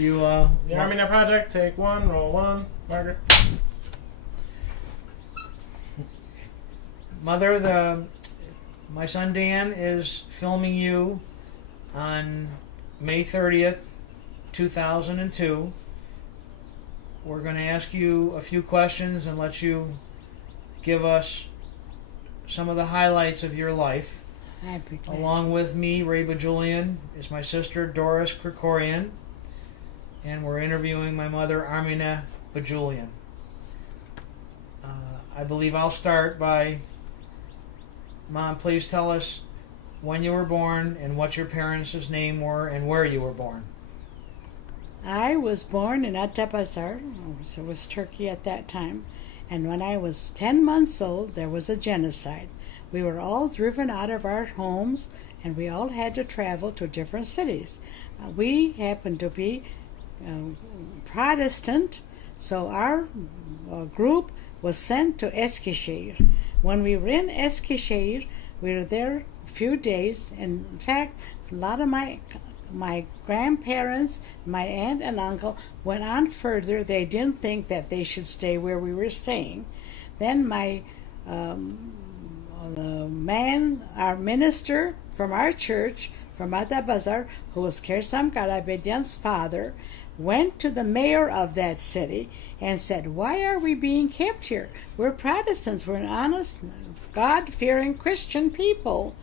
The Armina project, take one, roll one. Margaret. Mother, my son Dan is filming you on May 30th, 2002. We're going to ask you a few questions and let you give us some of the highlights of your life. Along with me, Ray Bajulian, is my sister Doris Krikorian, and we're interviewing my mother Armina Bajulian. I believe I'll start by, Mom, please tell us when you were born and what your parents' name were and where you were born. I was born in Adapazarı, which was Turkey at that time, and when I was 10 months old, there was a genocide. We were all driven out of our homes, and we all had to travel to different cities. We happened to be Protestant, so our group was sent to Eskisehir. When we were in Eskisehir, we were there a few days, and in fact, a lot of my grandparents, my aunt and uncle went on further. They didn't think that they should stay where we were staying. Then our minister from our church, from Adapazarı, who was Kersam Karabedyan's father, went to the mayor of that city and said, "Why are we being kept here? We're Protestants. We're an honest, God-fearing Christian people.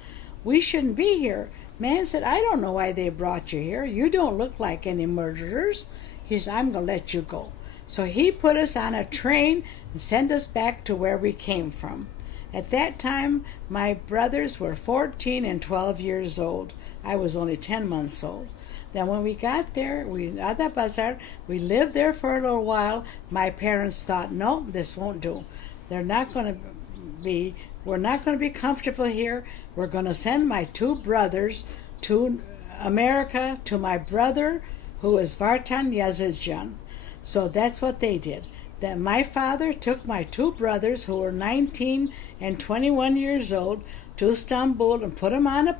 We shouldn't be here." Man said, "I don't know why they brought you here. You don't look like any murderers." He said, "I'm going to let you go." So he put us on a train and sent us back to where we came from. At that time, my brothers were 14 and 12 years old. I was only 10 months old. Then when we got there, we lived there for a little while. My parents thought, no, this won't do. We're not going to be comfortable here. We're going to send my two brothers to America, to my brother, who is Vartan Yazejian. So that's what they did. Then my father took my two brothers, who were 19 and 21 years old, to Istanbul and put them on a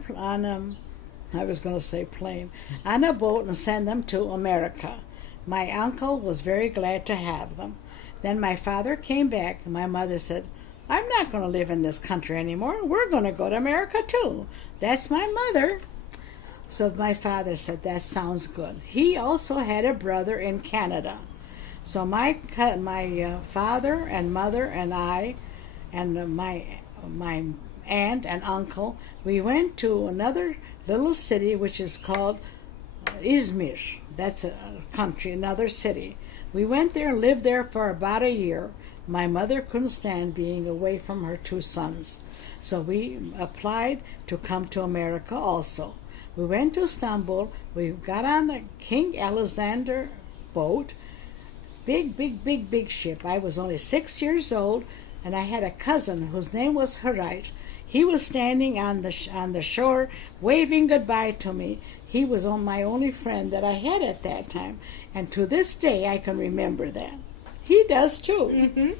boat and send them to America. My uncle was very glad to have them. Then my father came back, and my mother said, "I'm not going to live in this country anymore. We're going to go to America too." That's my mother. So my father said, "That sounds good." He also had a brother in Canada. So my father and mother and I and my aunt and uncle, we went to another little city which is called Izmir. That's a country, another city. We went there and lived there for about a year. My mother couldn't stand being away from her two sons. So we applied to come to America also. We went to Istanbul. We got on the King Alexander boat. Big ship. I was only 6 years old, and I had a cousin whose name was Harite. He was standing on the shore, waving goodbye to me. He was my only friend that I had at that time, and to this day I can remember that. He does too. Mm-hmm.